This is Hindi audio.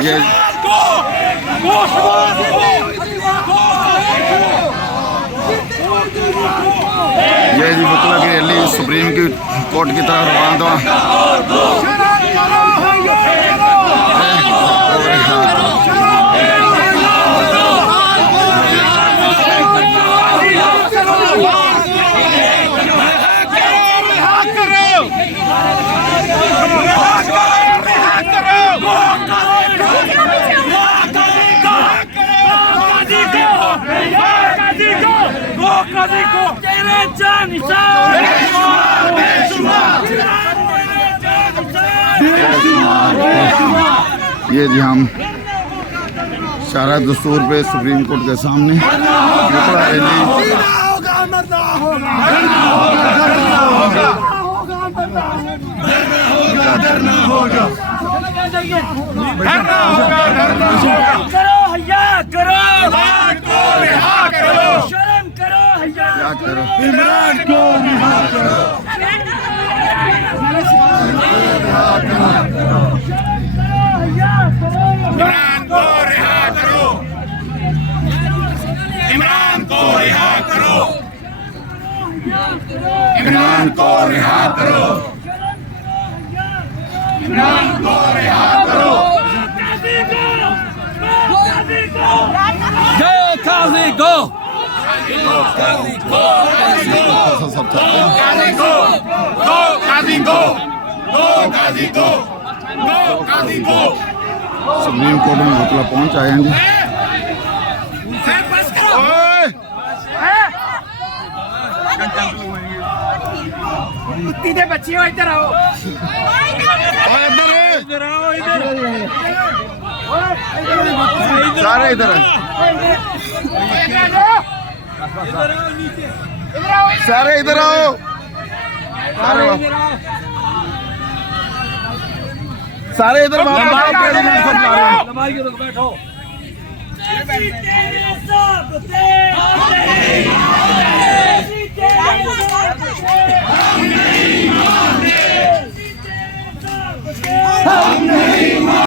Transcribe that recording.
ये जी वकील की रैली सुप्रीम कोर्ट की तरफ रवाना ये जी हम सारा दस्तूर पे सुप्रीम कोर्ट के सामने करो हया करो शर्म करो हया करो इमरान को रिहा करो इमरान को रिहा करो इमरान को रिहा करो इमरान को रिहा करो इमरान को रिहा करो गो काजी गो काजी को काजी को काजी को काजी को सुप्रीम कोर्ट में वकील पहुंच आए हैं जी। कुत्ती दे बच्चे हो इधर आओ इधर आओ सारे इधर सारे इधर आओ सारे इधर बैठो